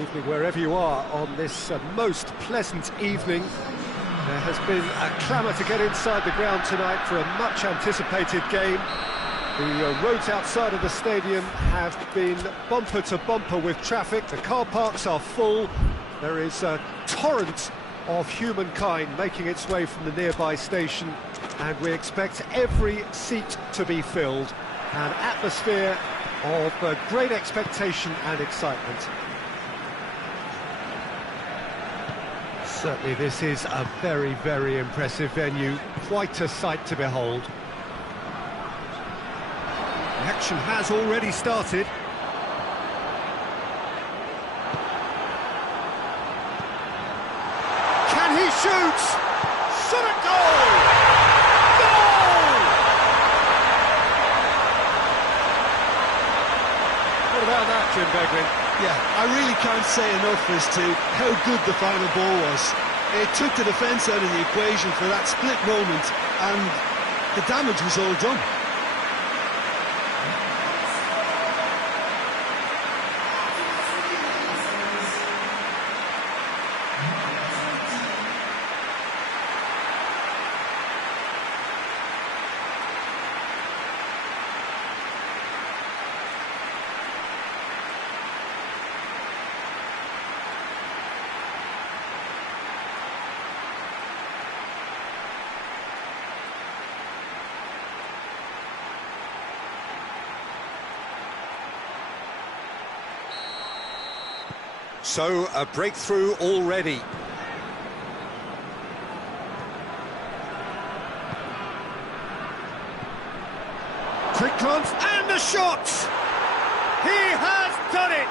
Evening wherever you are on this most pleasant evening. There has been a clamour to get inside the ground tonight for a much anticipated game. The roads outside of the stadium have been bumper to bumper with traffic. The car parks are full. There is a torrent of humankind making its way from the nearby station, and we expect every seat to be filled. An atmosphere of great expectation and excitement. Certainly this is a very, very impressive venue. Quite a sight to behold. The action has already started. Can he shoot? Shot at goal! Goal! What about that, Jim Beglin? Yeah, I really can't say enough as to how good the final ball was. It took the defence out of the equation for that split moment, and the damage was all done. So, a breakthrough already. Quick glance, and the shot! He has done it!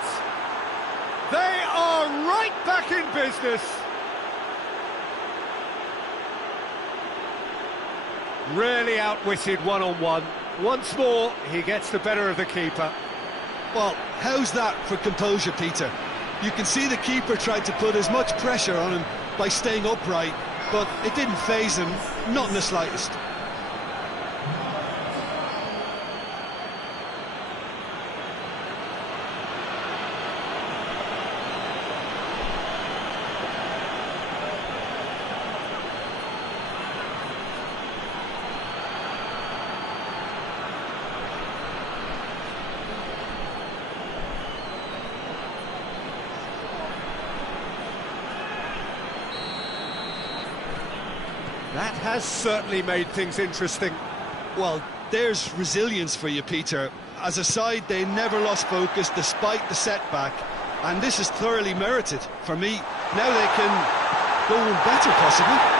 They are right back in business. Really outwitted one-on-one. Once more, he gets the better of the keeper. Well, how's that for composure, Peter? You can see the keeper tried to put as much pressure on him by staying upright, but it didn't faze him, not in the slightest. That has certainly made things interesting. Well, there's resilience for you, Peter. As a side, they never lost focus despite the setback, and this is thoroughly merited. For me, now they can go on better, possibly.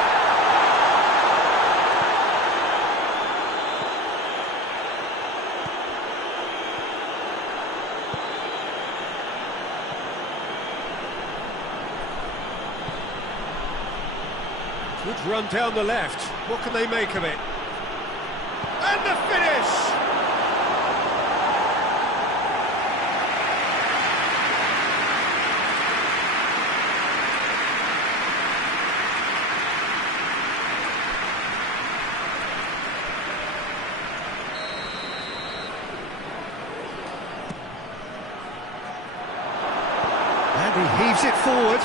Good run down the left. What can they make of it? And the finish! And he heaves it forward.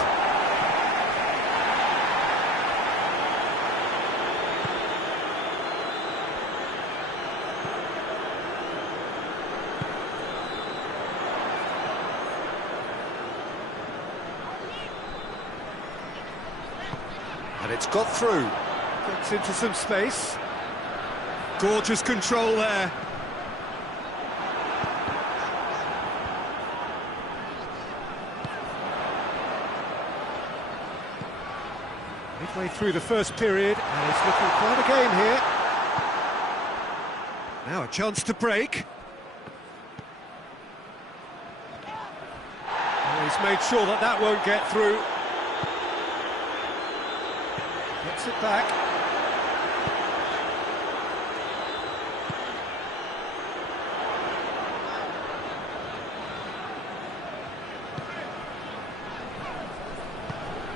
And it's got through. Gets into some space. Gorgeous control there. Midway through the first period, and it's looking quite a game here. Now a chance to break. And he's made sure that that won't get through. Gets it back.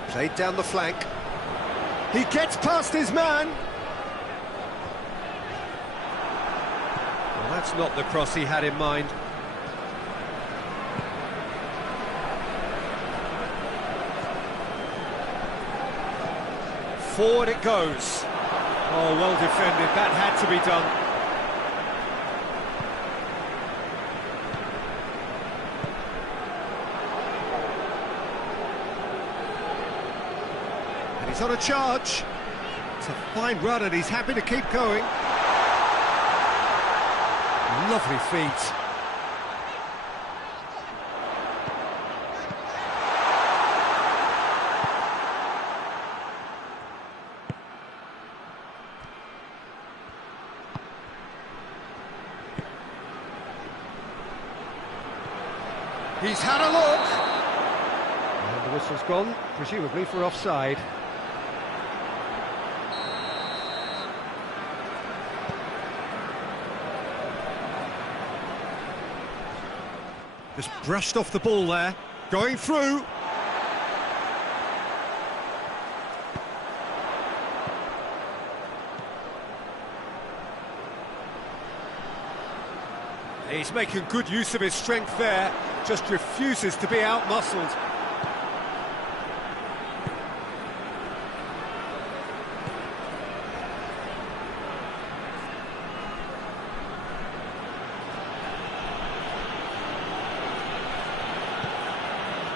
Played down the flank. He gets past his man. Well, that's not the cross he had in mind. Forward it goes. Oh, well defended. That had to be done. And he's on a charge. It's a fine run and he's happy to keep going. Lovely feet. He's had a look. And the whistle's gone, presumably for offside. Just brushed off the ball there. Going through. He's making good use of his strength there, just refuses to be out-muscled.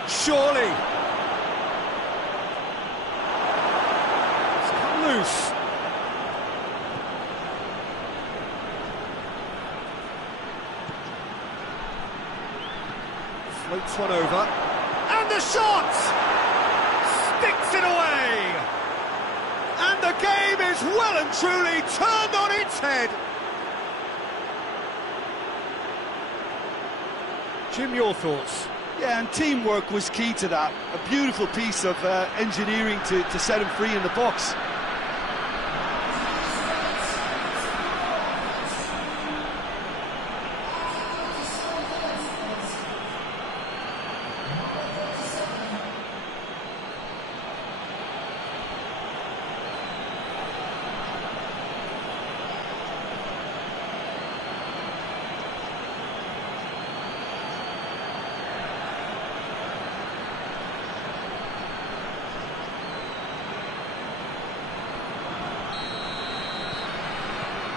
Surely! It's come loose. Floats one over, and the shot! Sticks it away! And the game is well and truly turned on its head! Jim, your thoughts? Yeah, and teamwork was key to that. A beautiful piece of engineering to set him free in the box.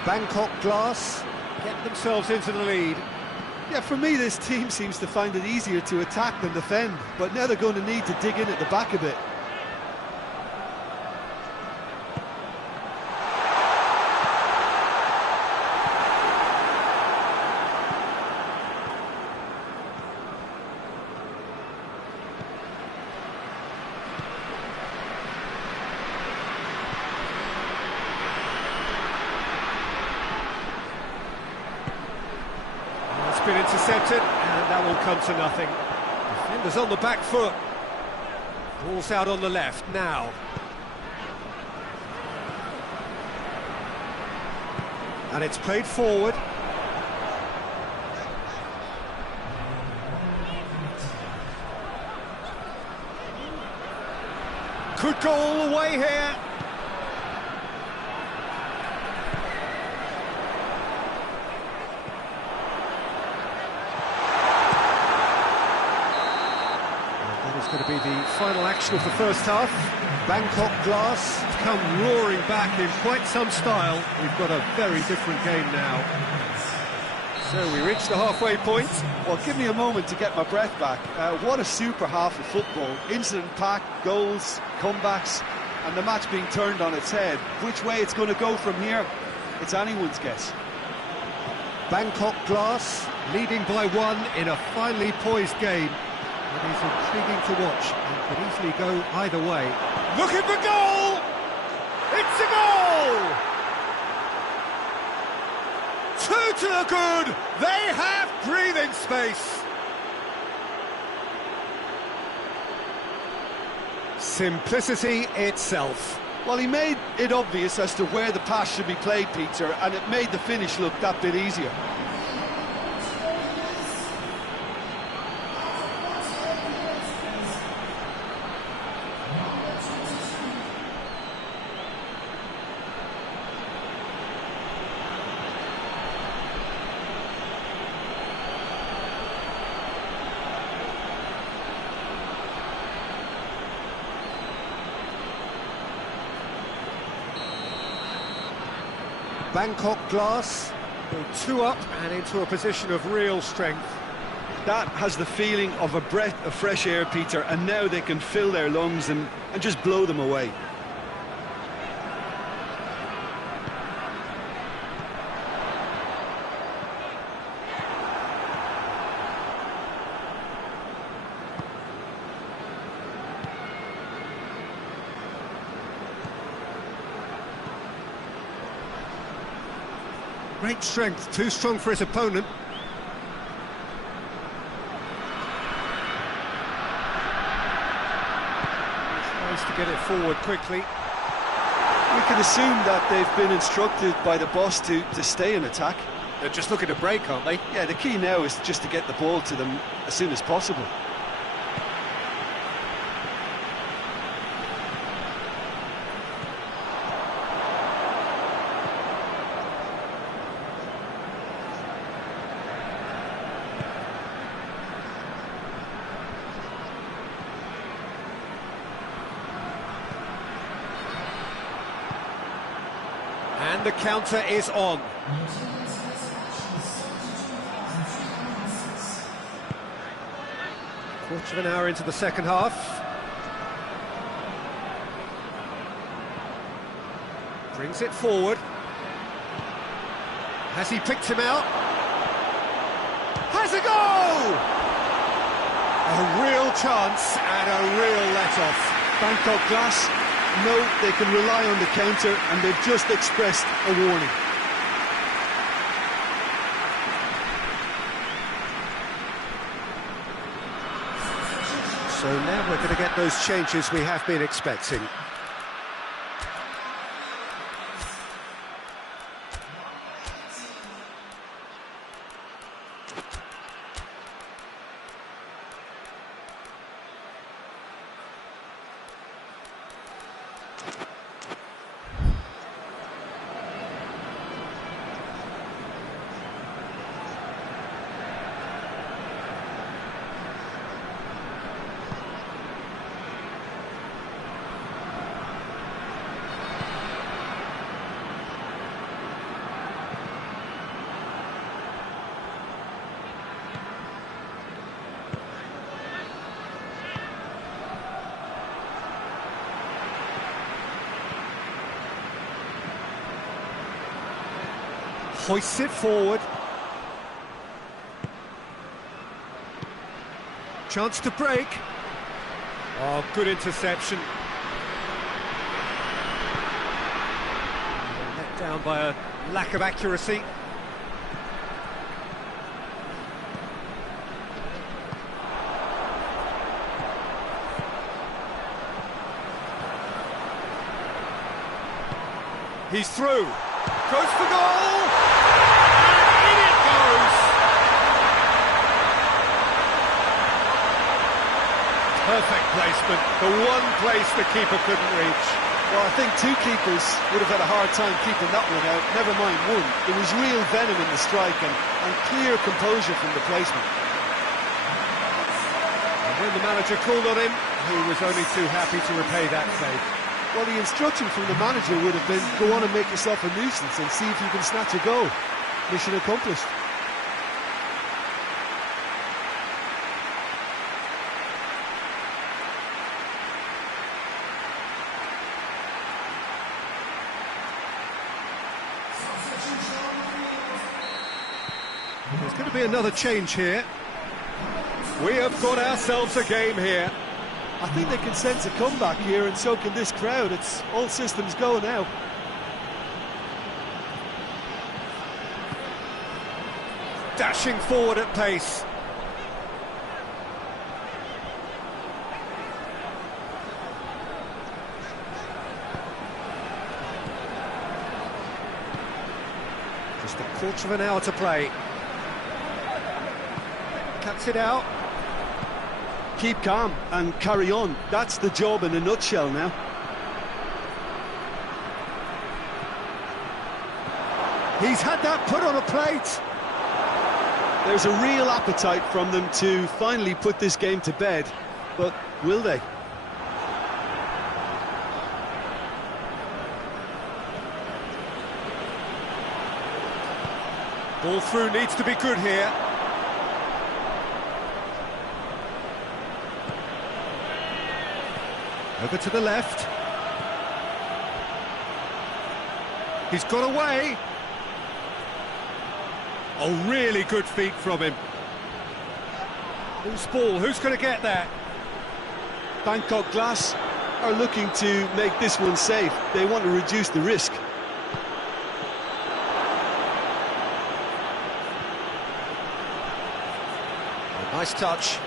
Bangkok Glass get themselves into the lead. Yeah, for me, this team seems to find it easier to attack than defend, but now they're going to need to dig in at the back a bit. Been intercepted, and that will come to nothing. Defenders on the back foot. Ball's out on the left now. And it's played forward. Could go all the way here. Going to be the final action of the first half. Bangkok Glass has come roaring back in quite some style. We've got a very different game now. So we reach the halfway point. Well, give me a moment to get my breath back. What a super half of football. Incident-packed, goals, comebacks, and the match being turned on its head. Which way it's going to go from here, it's anyone's guess. Bangkok Glass leading by one in a finely poised game. It is intriguing to watch and could easily go either way. Looking for goal! It's a goal! Two to the good! They have breathing space! Simplicity itself. Well, he made it obvious as to where the pass should be played, Peter, and it made the finish look that bit easier. Bangkok glass, go 2 up and into a position of real strength. That has the feeling of a breath of fresh air, Peter, and now they can fill their lungs and just blow them away. Great strength, too strong for his opponent. Tries to get it forward quickly. We can assume that they've been instructed by the boss to stay in attack. They're just looking to break, aren't they? Yeah, the key now is just to get the ball to them as soon as possible. And the counter is on. Quarter of an hour into the second half. Brings it forward. Has he picked him out? Has a goal! A real chance and a real let-off. Bangkok Glass know they can rely on the counter, and they've just expressed a warning. So now we're going to get those changes we have been expecting. Hoists it forward. Chance to break. Oh, good interception. Let down by a lack of accuracy. He's through. Goes for goal! And in it goes! Perfect placement, the one place the keeper couldn't reach. Well, I think two keepers would have had a hard time keeping that one out, never mind one. There was real venom in the strike and clear composure from the placement. And when the manager called on him, he was only too happy to repay that favour. Well, the instruction from the manager would have been, go on and make yourself a nuisance and see if you can snatch a goal. Mission accomplished. There's going to be another change here. We have got ourselves a game here. I think they can sense a comeback here, and so can this crowd. It's all systems go now. Dashing forward at pace. Just a quarter of an hour to play. Cuts it out. Keep calm and carry on. That's the job in a nutshell now. He's had that put on a plate. There's a real appetite from them to finally put this game to bed, but will they? Ball through needs to be good here. Over to the left. He's got away. Oh, really good feet from him. Loose ball, who's going to get that? Bangkok Glass are looking to make this one safe. They want to reduce the risk. A nice touch.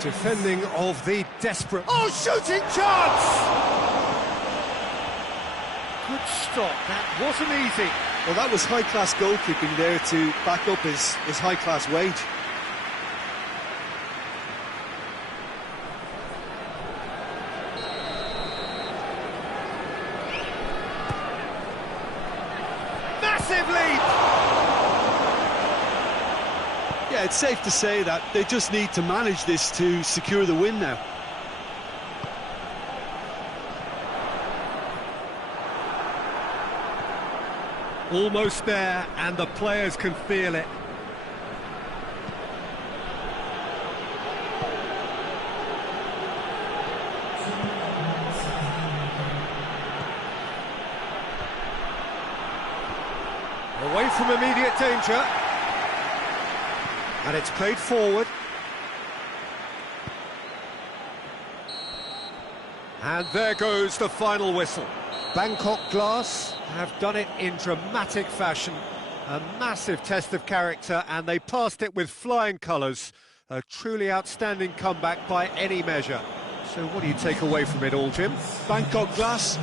Defending of the desperate... Oh, shooting chance! Good stop, that wasn't easy. Well, that was high-class goalkeeping there to back up his high-class wage. Massive lead! Yeah, it's safe to say that they just need to manage this to secure the win now. Almost there, and the players can feel it. Away from immediate danger. And it's played forward. And there goes the final whistle. Bangkok Glass have done it in dramatic fashion. A massive test of character, and they passed it with flying colours. A truly outstanding comeback by any measure. So what do you take away from it all, Jim? Bangkok Glass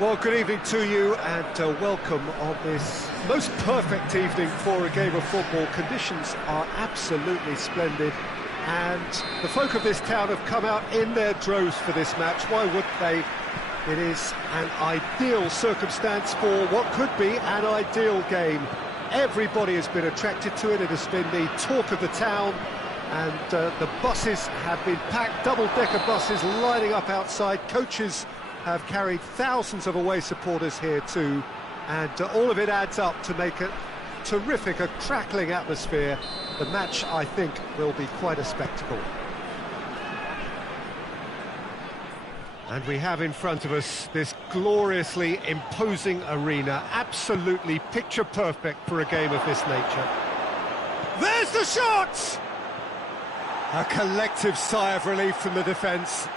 Well, good evening to you, and welcome on this most perfect evening for a game of football. Conditions are absolutely splendid, and the folk of this town have come out in their droves for this match. Why wouldn't they? It is an ideal circumstance for what could be an ideal game. Everybody has been attracted to it. It has been the talk of the town, and the buses have been packed, double-decker buses lining up outside. Coaches have carried thousands of away supporters here too, and all of it adds up to make a terrific, a crackling atmosphere. the match, I think, will be quite a spectacle. And we have in front of us this gloriously imposing arena, absolutely picture-perfect for a game of this nature. There's the shot! A collective sigh of relief from the defence.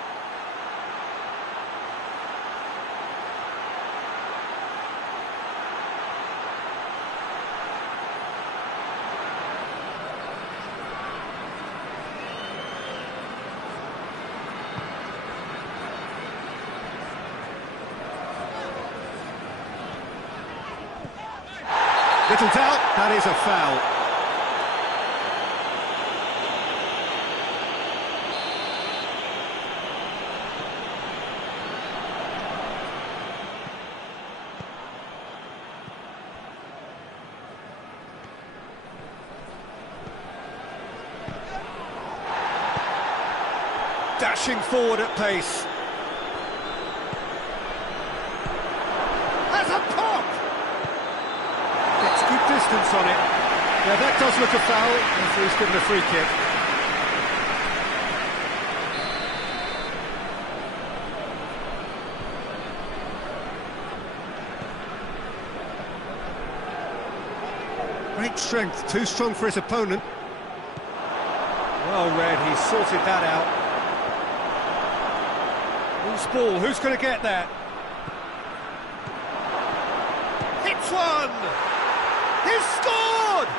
Little doubt, that is a foul. Dashing forward at pace. Has a pop! It's good distance on it. Yeah, that does look a foul, and he's given a free kick. Great strength, too strong for his opponent. Well read, he sorted that out. Loose ball, who's going to get that? Hits one! He's scored!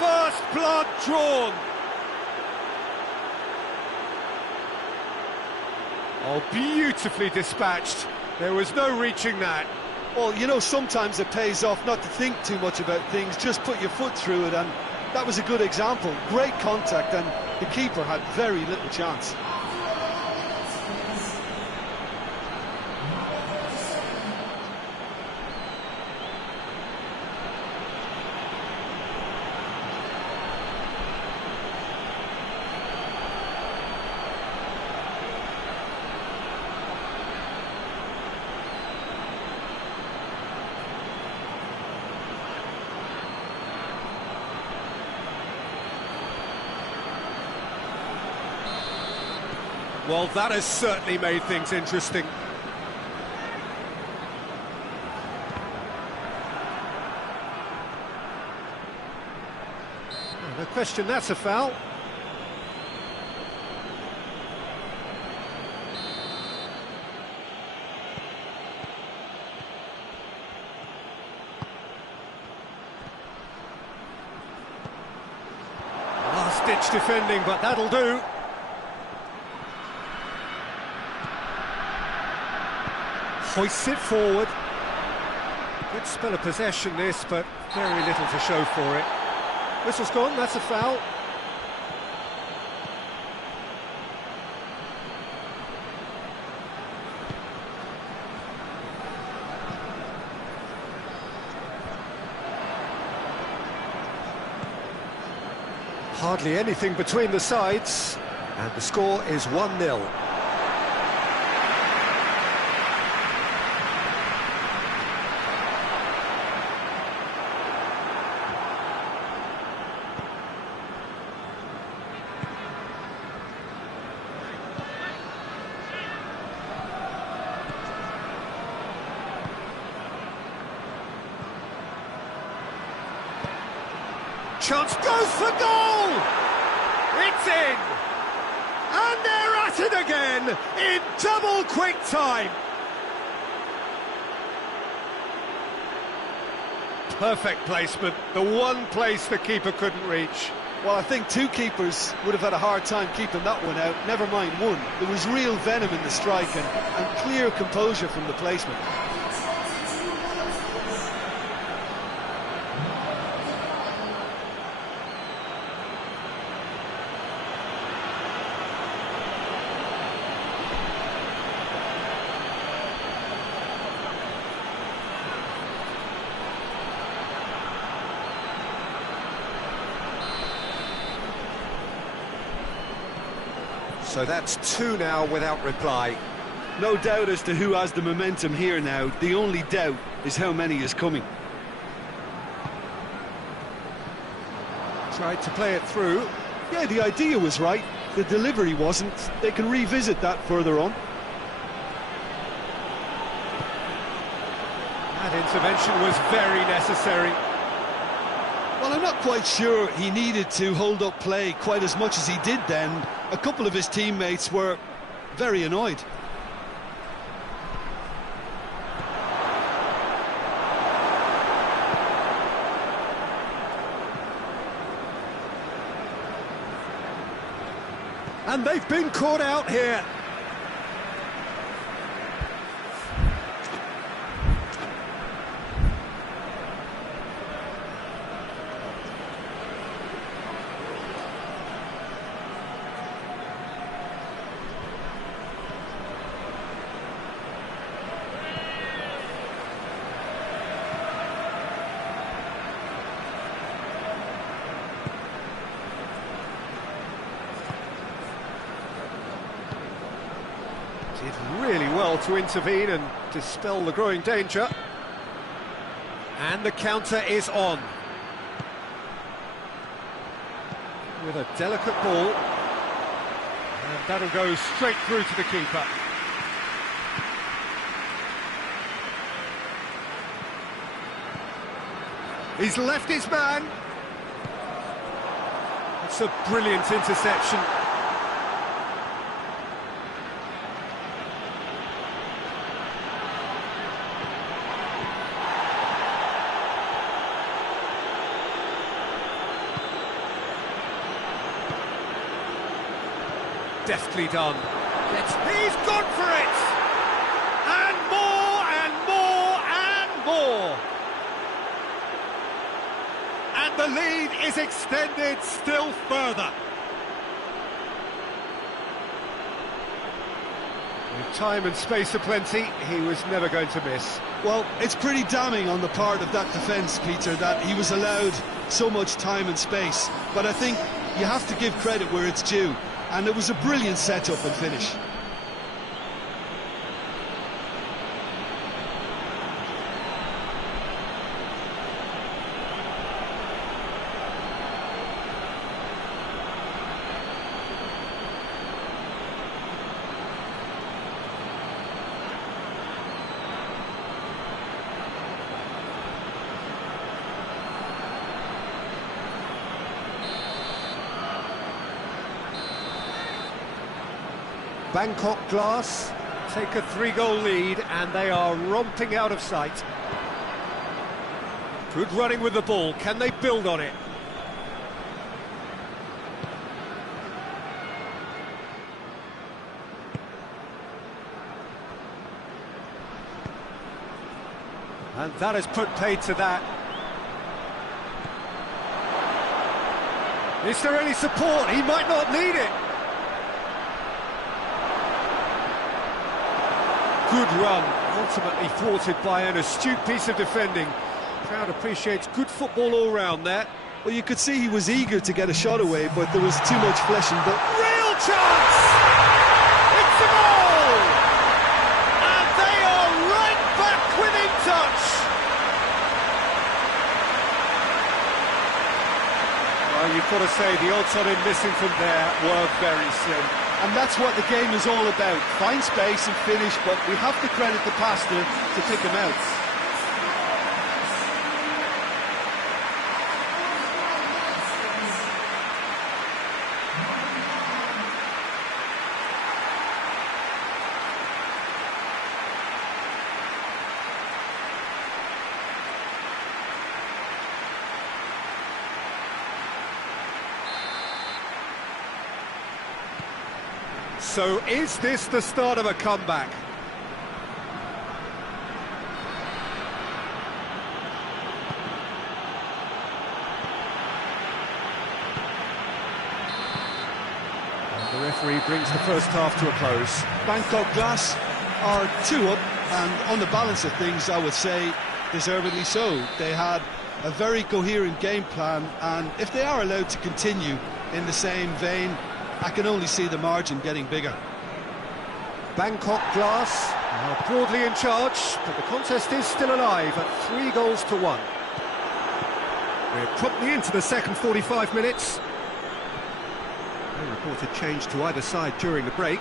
First blood drawn. Oh, beautifully dispatched. There was no reaching that. Well, you know, sometimes it pays off not to think too much about things, just put your foot through it, and that was a good example. Great contact, and the keeper had very little chance. Well, that has certainly made things interesting. No question, that's a foul. Last-ditch defending, but that'll do. Hoists it forward. Good spell of possession this, but very little to show for it. Whistle's gone, that's a foul. Hardly anything between the sides, and the score is 1-0. Chance goes for goal! It's in! And they're at it again, in double quick time! Perfect placement, the one place the keeper couldn't reach. Well, I think two keepers would have had a hard time keeping that one out, never mind one. There was real venom in the strike and clear composure from the placement. So that's two now without reply. No doubt as to who has the momentum here now. The only doubt is how many is coming. Tried to play it through. Yeah, the idea was right, the delivery wasn't. They can revisit that further on. That intervention was very necessary. Well, I'm not quite sure he needed to hold up play quite as much as he did then. A couple of his teammates were very annoyed. And they've been caught out here. Did really well to intervene and dispel the growing danger. And the counter is on. With a delicate ball. And that'll go straight through to the keeper. He's left his man. It's a brilliant interception. Deftly done. He's gone for it! And more, and more, and more! And the lead is extended still further. With time and space aplenty, he was never going to miss. Well, it's pretty damning on the part of that defence, Peter, that he was allowed so much time and space. But I think you have to give credit where it's due. And it was a brilliant setup and finish. Bangkok Glass take a 3-goal lead and they are romping out of sight. Good running with the ball, can they build on it? And that has put paid to that. Is there any support? He might not need it. Good run, ultimately thwarted by an astute piece of defending. Crowd appreciates good football all round there. Well, you could see he was eager to get a shot away, but there was too much flesh and blood. Real chance! It's a goal! And they are right back within touch! Well, you've got to say the odds on him missing from there were very slim. And that's what the game is all about. Find space and finish, but we have to credit the passer to pick him out. So is this the start of a comeback? And the referee brings the first half to a close. Bangkok Glass are 2 up, and on the balance of things, I would say deservedly so. They had a very coherent game plan, and if they are allowed to continue in the same vein, I can only see the margin getting bigger. Bangkok Glass are broadly in charge, but the contest is still alive at 3-1. We're promptly into the second 45 minutes. No reported change to either side during the break.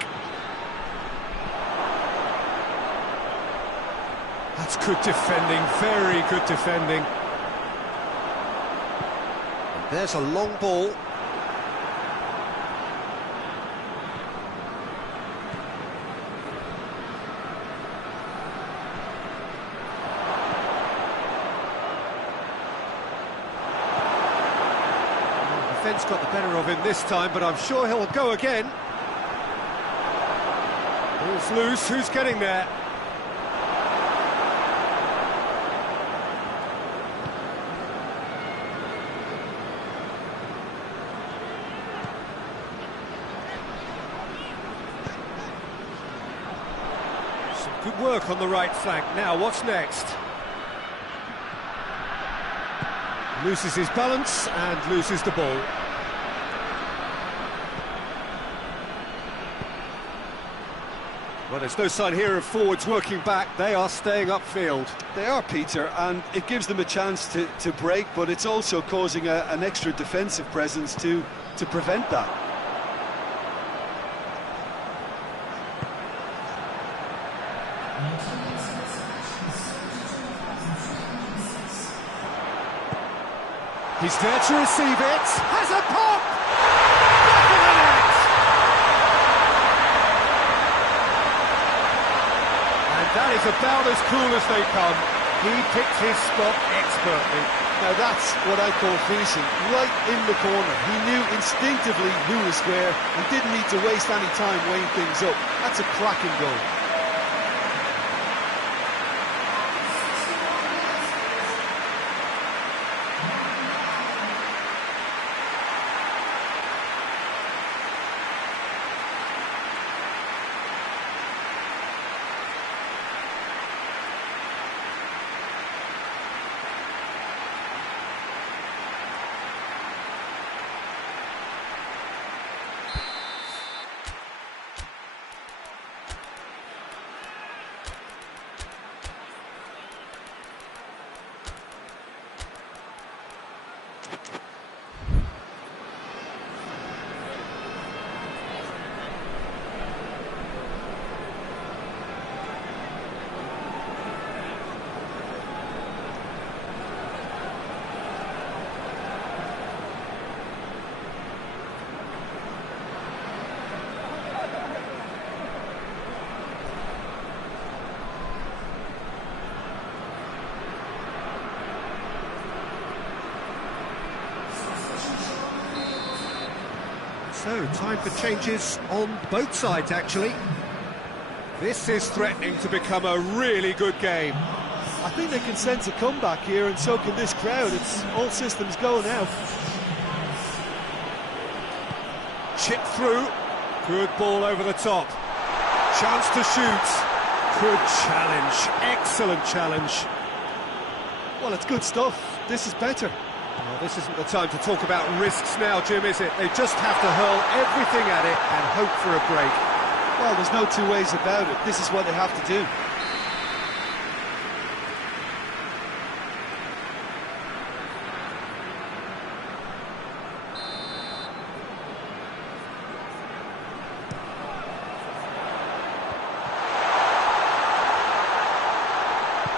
That's good defending, very good defending. And there's a long ball. Defence got the better of him this time, but I'm sure he'll go again. Ball's loose, who's getting there? Some good work on the right flank. Now, what's next? Loses his balance and loses the ball. Well, there's no sign here of forwards working back. They are staying upfield. They are, Peter, and it gives them a chance to break, but it's also causing an extra defensive presence to prevent that. He's there to receive it. Has a pop! Back of the net! And that is about as cool as they come. He picked his spot expertly. Now that's what I call finishing, right in the corner. He knew instinctively who was where and didn't need to waste any time weighing things up. That's a cracking goal. So, time for changes on both sides, actually. This is threatening to become a really good game. I think they can sense a comeback here, and so can this crowd. It's all systems go now. Chip through. Good ball over the top. Chance to shoot. Good challenge. Excellent challenge. Well, it's good stuff. This is better. Well, this isn't the time to talk about risks now, Jim, is it? They just have to hurl everything at it and hope for a break. Well, there's no two ways about it. This is what they have to do.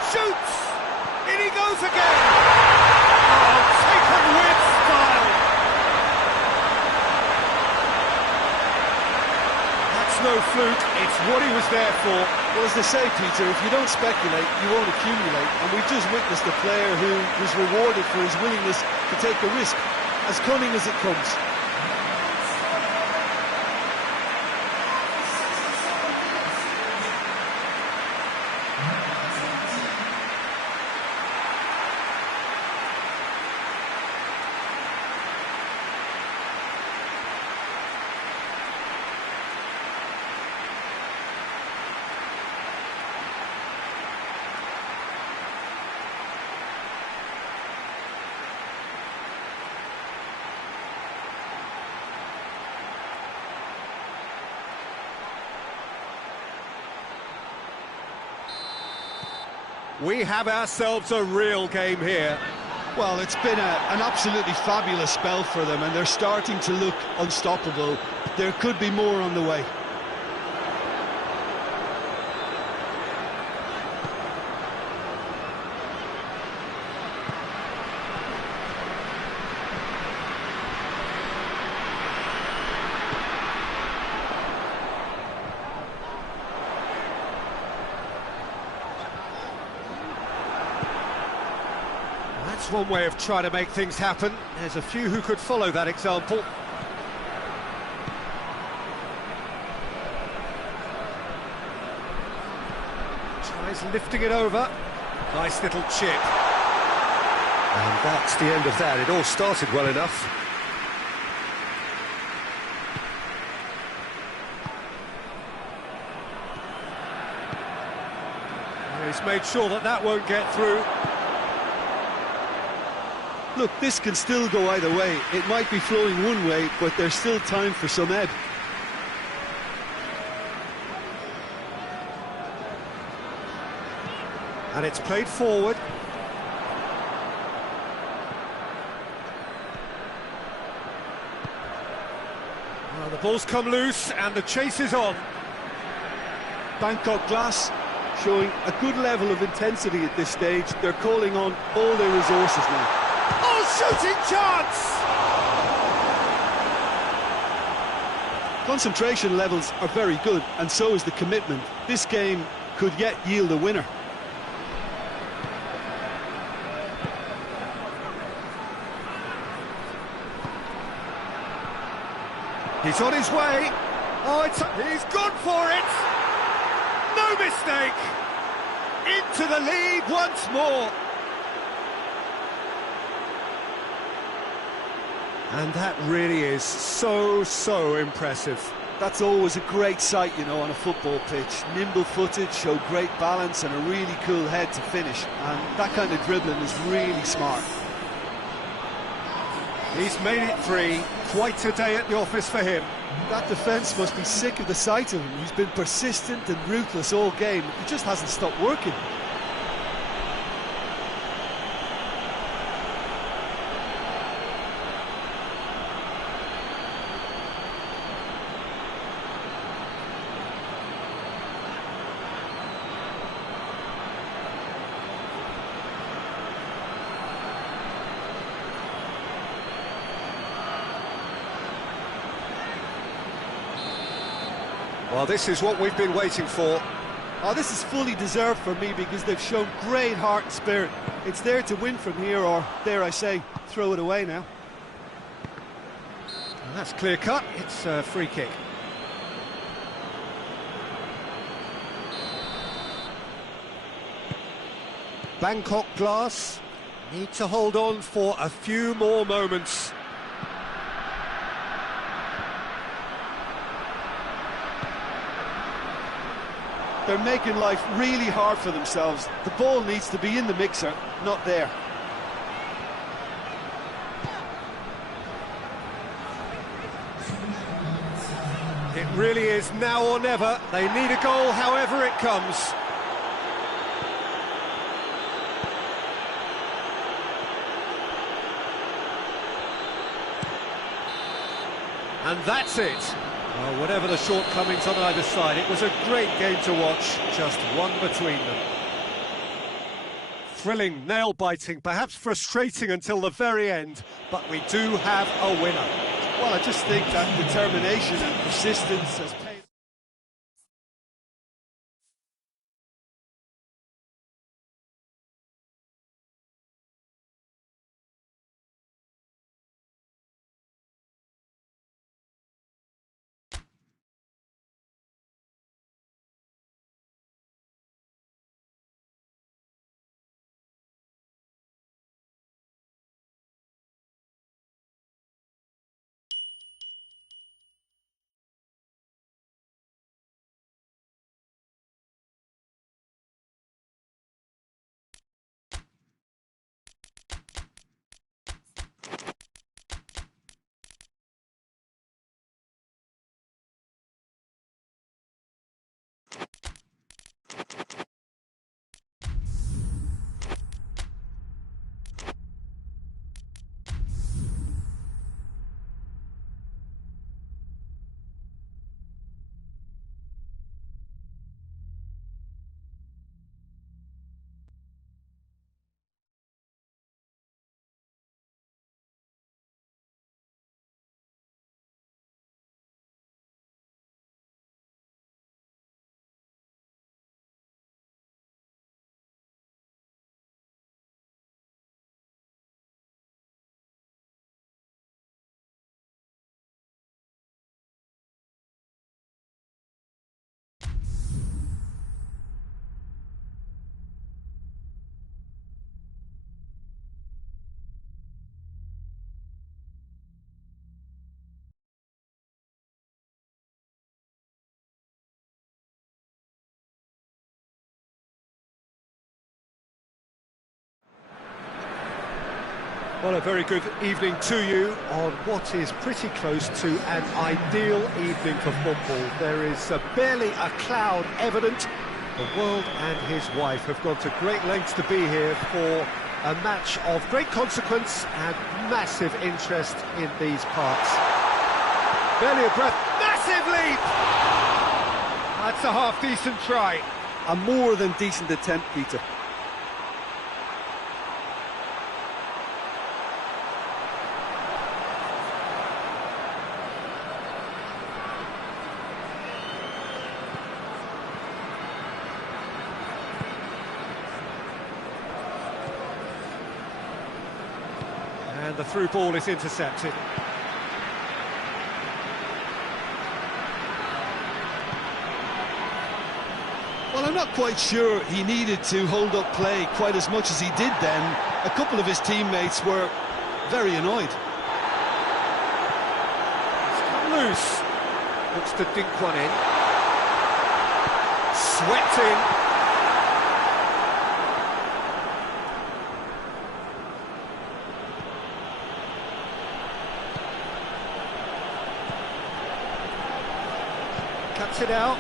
Shoots! In he goes again! Oh, taken with style! That's no fluke, it's what he was there for. Well, as they say, Peter, if you don't speculate, you won't accumulate. And we've just witnessed a player who was rewarded for his willingness to take a risk, as cunning as it comes. We have ourselves a real game here. Well, it's been an absolutely fabulous spell for them, and they're starting to look unstoppable. There could be more on the way. That's one way of trying to make things happen. There's a few who could follow that example. Tries lifting it over. Nice little chip. And that's the end of that. It all started well enough. He's made sure that that won't get through. Look, this can still go either way. It might be flowing one way, but there's still time for some ebb. And it's played forward. Well, the ball's come loose and the chase is on. Bangkok Glass showing a good level of intensity at this stage. They're calling on all their resources now. Oh, shooting chance! Concentration levels are very good, and so is the commitment. This game could yet yield a winner. He's on his way. Oh, he's gone for it. No mistake. Into the lead once more. And that really is so impressive. That's always a great sight, you know, on a football pitch. Nimble-footed, show great balance and a really cool head to finish. And that kind of dribbling is really smart. He's made it 3. Quite a day at the office for him. That defence must be sick of the sight of him. He's been persistent and ruthless all game. He just hasn't stopped working. Well, this is what we've been waiting for. Oh, this is fully deserved for me because they've shown great heart and spirit. It's there to win from here, or, dare I say, throw it away now. And that's clear cut. It's a free kick. Bangkok Glass need to hold on for a few more moments. They're making life really hard for themselves. The ball needs to be in the mixer, not there. It really is now or never. They need a goal however it comes. And that's it. Well, whatever the shortcomings on either side, it was a great game to watch, just one between them. Thrilling, nail-biting, perhaps frustrating until the very end, but we do have a winner. Well, I just think that determination and persistence has paid. Well, a very good evening to you on what is pretty close to an ideal evening for football. There is barely a cloud evident. The world and his wife have gone to great lengths to be here for a match of great consequence and massive interest in these parts. Barely a breath. Massive leap! That's a half-decent try. A more than decent attempt, Peter. And the through ball is intercepted. Well, I'm not quite sure he needed to hold up play quite as much as he did then. A couple of his teammates were very annoyed. It's come loose. Looks to dink one in. Sweating. Cuts it out.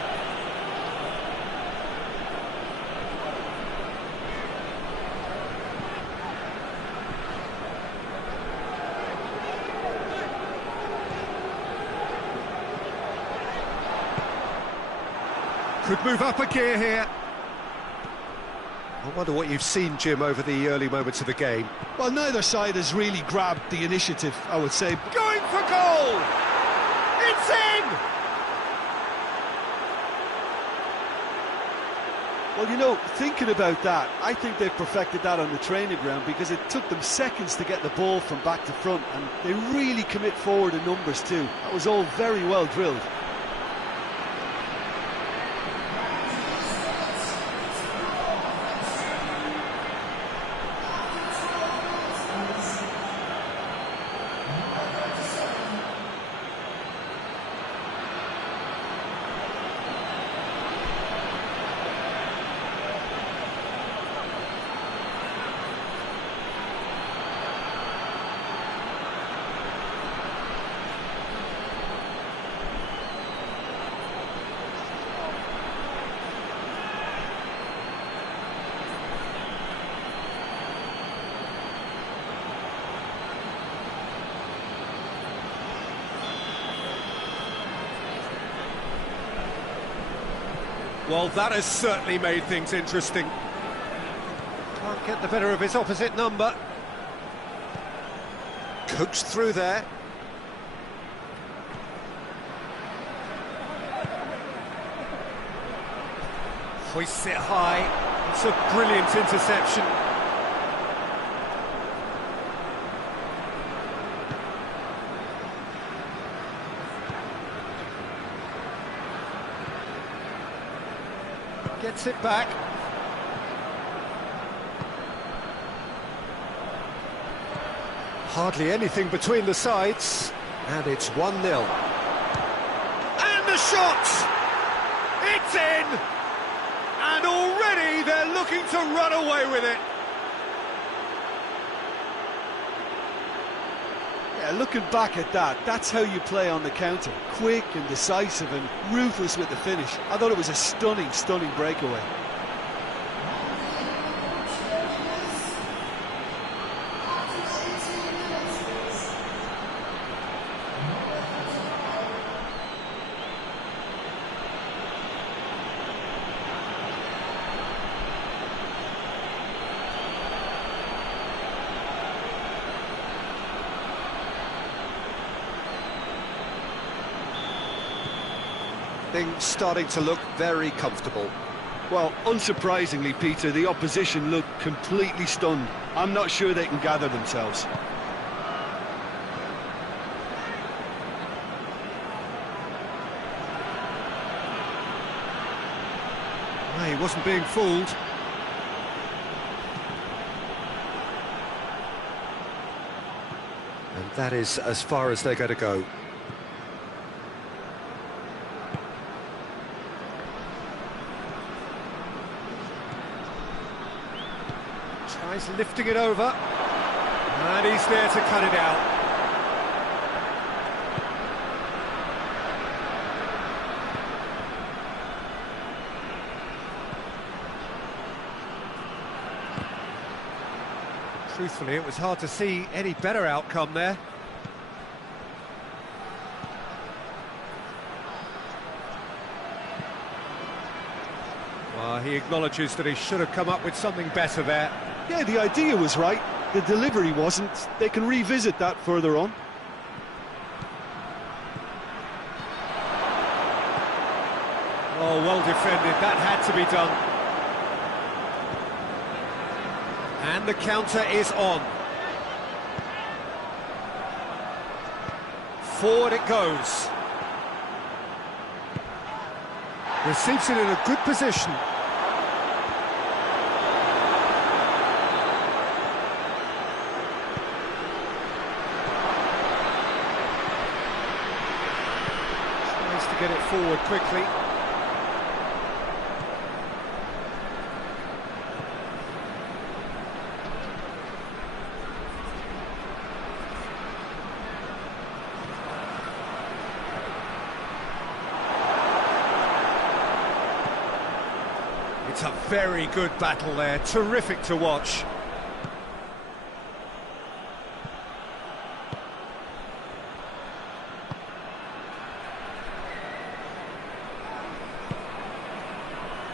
Could move up a gear here. I wonder what you've seen, Jim, over the early moments of the game. Well, neither side has really grabbed the initiative, I would say. Going for goal! It's in! Well, you know, thinking about that, I think they've perfected that on the training ground because it took them seconds to get the ball from back to front, and they really commit forward in numbers too. That was all very well drilled. Well, that has certainly made things interesting. Can't get the better of his opposite number. Coaxed through there. Hoists it high. It's a brilliant interception. Gets it back. Hardly anything between the sides, and it's 1-0. And the shot! It's in! And already they're looking to run away with it. Yeah, looking back at that, that's how you play on the counter. Quick and decisive and ruthless with the finish. I thought it was a stunning, stunning breakaway. Things starting to look very comfortable. Well, unsurprisingly, Peter, the opposition look completely stunned. I'm not sure they can gather themselves. He wasn't being fooled. And that is as far as they're going to go. Tries lifting it over. And he's there to cut it out. Truthfully, it was hard to see any better outcome there. Well, he acknowledges that he should have come up with something better there. Yeah, the idea was right, the delivery wasn't. They can revisit that further on. Oh, well defended, that had to be done. And the counter is on. Forward it goes. Receives it in a good position. Tries to get it forward quickly. It's a very good battle there, terrific to watch.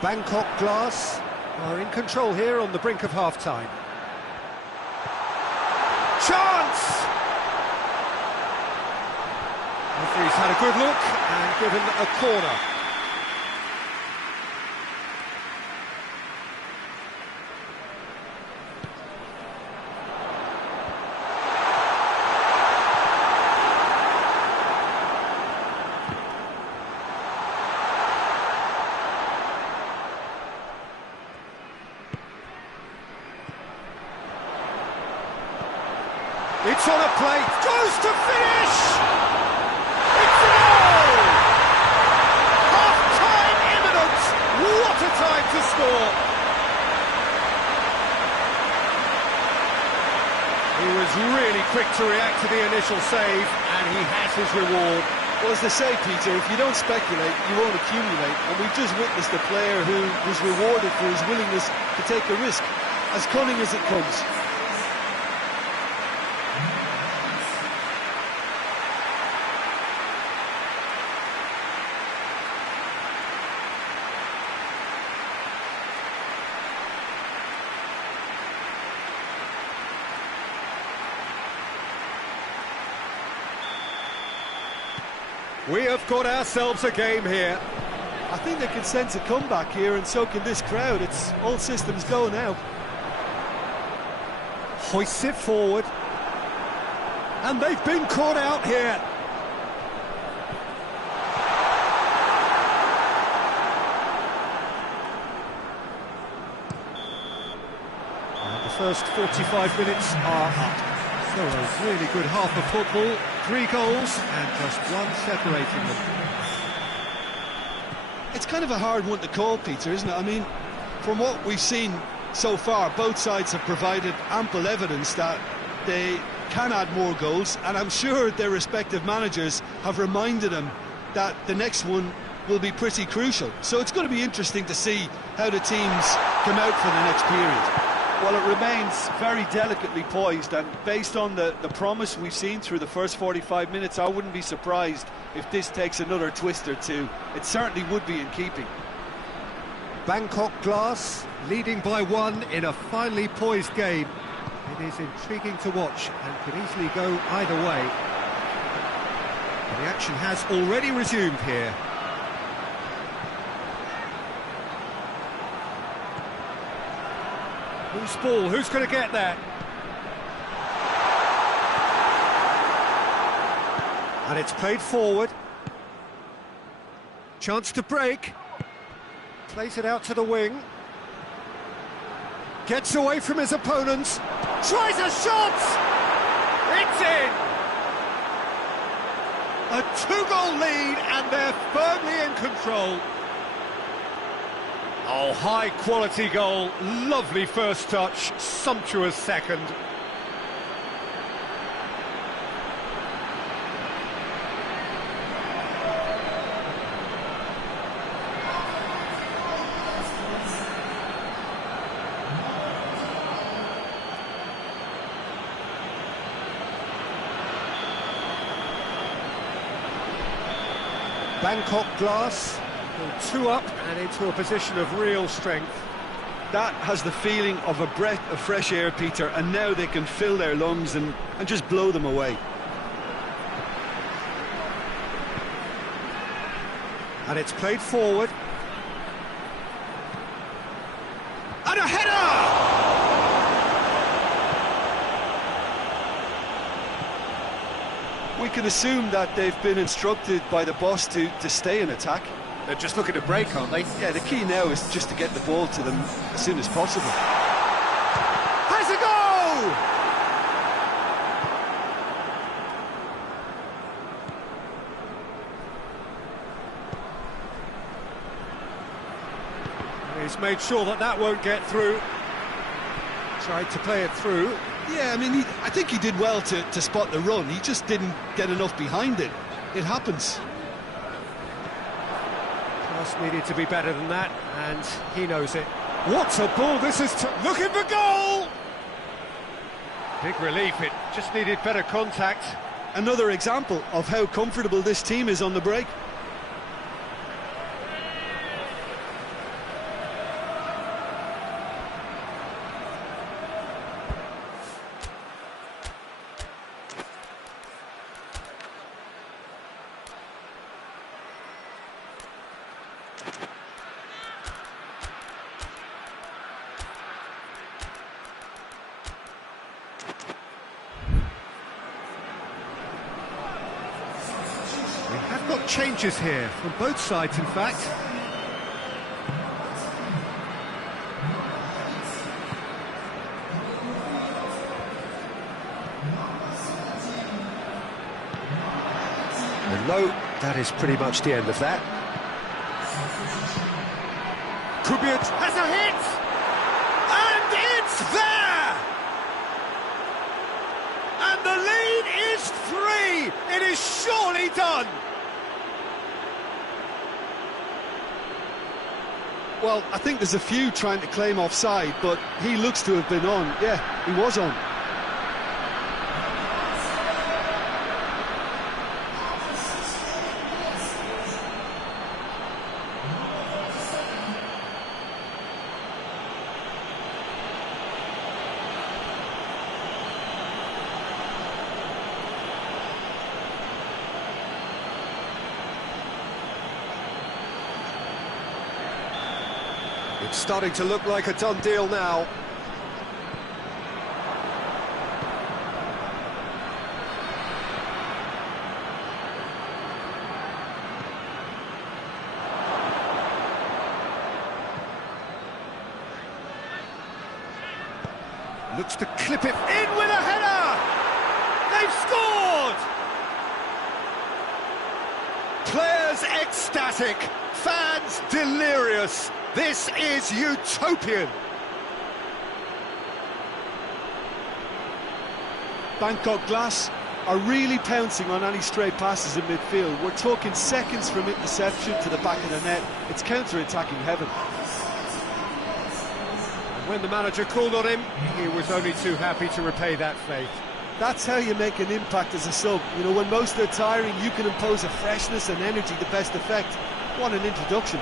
Bangkok Glass are in control here on the brink of half-time. Chance! Referee's had a good look and given a corner. It's on a plate, goes to finish! It's a goal! Half-time imminent! What a time to score! He was really quick to react to the initial save, and he has his reward. Well, as they say, Peter, if you don't speculate, you won't accumulate. And we've just witnessed a player who was rewarded for his willingness to take a risk, as cunning as it comes. We have got ourselves a game here. I think they can sense a comeback here, and so can this crowd. It's all systems go now. Hoists it forward. And they've been caught out here. And the first 45 minutes are up. So a really good half of football, 3 goals and just one separating them. It's kind of a hard one to call, Peter, isn't it? I mean, from what we've seen so far, both sides have provided ample evidence that they can add more goals, and I'm sure their respective managers have reminded them that the next one will be pretty crucial. So it's going to be interesting to see how the teams come out for the next period. Well, it remains very delicately poised, and based on the promise we've seen through the first 45 minutes, I wouldn't be surprised if this takes another twist or two. It certainly would be in keeping. Bangkok Glass leading by 1 in a finely poised game. It is intriguing to watch and could easily go either way. But the action has already resumed here. Who's ball? Who's going to get that? And it's played forward. Chance to break. Plays it out to the wing. Gets away from his opponents. Tries a shot! It's in! A 2-goal lead and they're firmly in control. Oh, high-quality goal, lovely first touch, sumptuous second. Bangkok glass, two up and into a position of real strength. That has the feeling of a breath of fresh air, Peter, and now they can fill their lungs and just blow them away. And it's played forward. And a header! We can assume that they've been instructed by the boss to stay in attack. They're just looking to break, aren't they? Yeah, the key now is just to get the ball to them as soon as possible. Has a goal! He's made sure that that won't get through. Tried to play it through. Yeah, I mean, I think he did well to spot the run. He just didn't get enough behind it. It happens. Pass needed to be better than that, and he knows it. What a ball this is! Looking for goal! Big relief, it just needed better contact. Another example of how comfortable this team is on the break. We have got changes here, from both sides in fact. And no, that is pretty much the end of that. Kubic has a hit! And it's there! And the lead is 3! It is surely done! Well, I think there's a few trying to claim offside, but he looks to have been on. Yeah, he was on. It's starting to look like a done deal now. Looks to clip it in with a header! They've scored! Players ecstatic, fans delirious. This is utopian. Bangkok Glass are really pouncing on any stray passes in midfield. We're talking seconds from interception to the back of the net. It's counter-attacking heaven. When the manager called on him, he was only too happy to repay that faith. That's how you make an impact as a sub. You know, when most are tiring, you can impose a freshness and energy to best effect. What an introduction.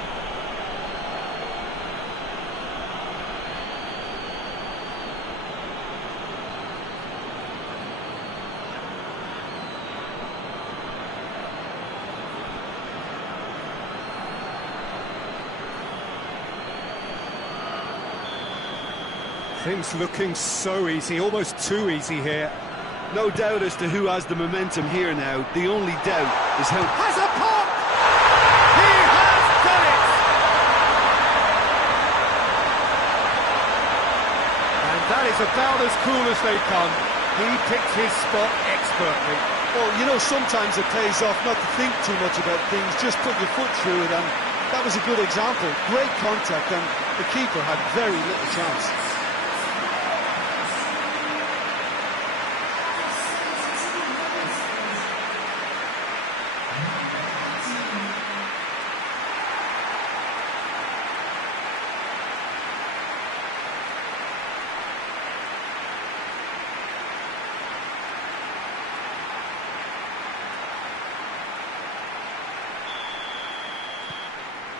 Things looking so easy, almost too easy here. No doubt as to who has the momentum here now. The only doubt is how... Has a pop! He has done it! And that is about as cool as they come. He picked his spot expertly. Well, you know, sometimes it pays off not to think too much about things, just put your foot through it, and that was a good example. Great contact, and the keeper had very little chance.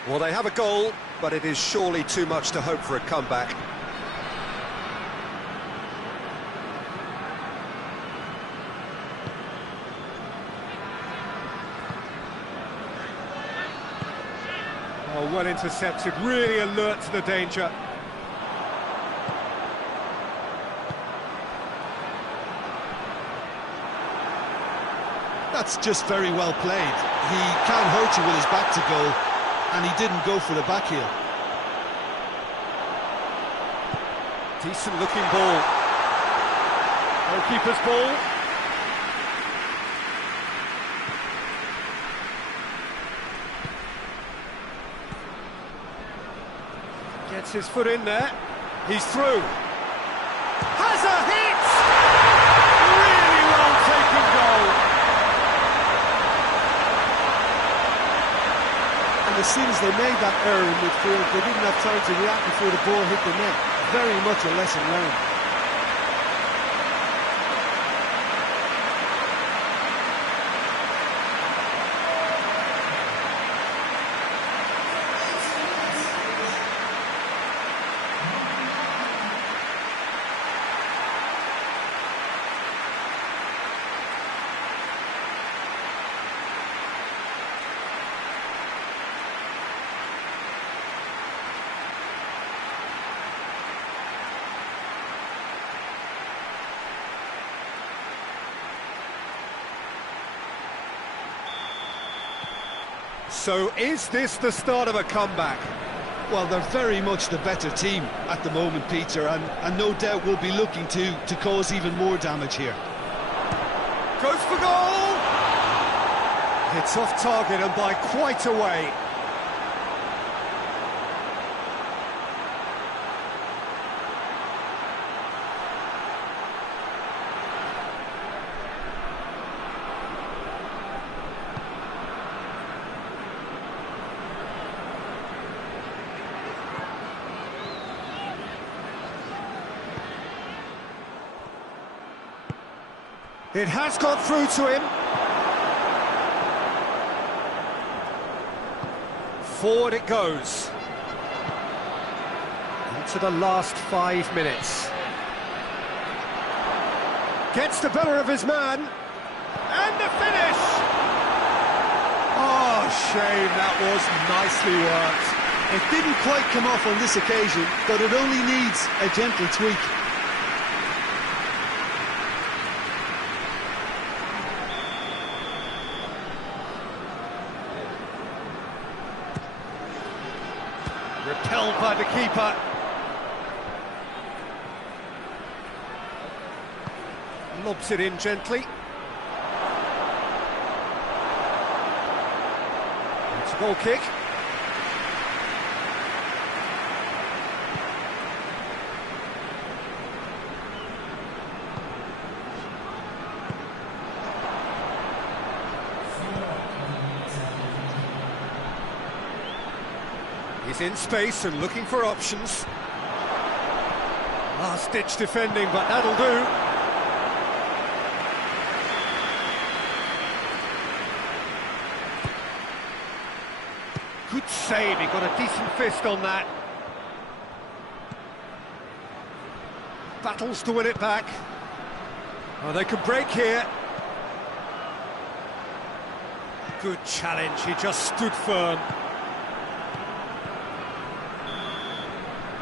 Well, they have a goal, but it is surely too much to hope for a comeback. Oh, well intercepted, really alert to the danger. That's just very well played. He can't hurt you with his back to goal, and he didn't go for the back heel. Decent looking ball. Goalkeeper's ball. Gets his foot in there. He's through. Has a hit! Really well taken goal. And as soon as they made that error in midfield, they didn't have time to react before the ball hit the net. Very much a lesson learned. So is this the start of a comeback? Well, they're very much the better team at the moment, Peter, and no doubt will be looking to cause even more damage here. Goes for goal! It's off target and by quite a way. It has got through to him. Forward it goes. Into the last 5 minutes. Gets the better of his man. And the finish! Oh, shame, that was nicely worked. It didn't quite come off on this occasion, but it only needs a gentle tweak. Repelled by the keeper. Lobs it in gently. It's a goal kick. He's in space and looking for options. Last-ditch defending, but that'll do. Good save, he got a decent fist on that. Battles to win it back. Oh, they could break here. Good challenge, he just stood firm.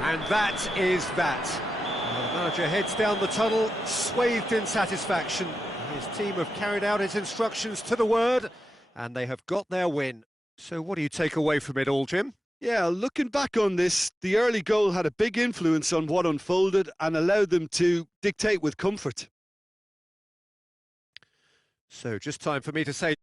And that is that. The manager heads down the tunnel, swathed in satisfaction. His team have carried out his instructions to the word, and they have got their win. So what do you take away from it all, Jim? Yeah, looking back on this, the early goal had a big influence on what unfolded and allowed them to dictate with comfort. So just time for me to say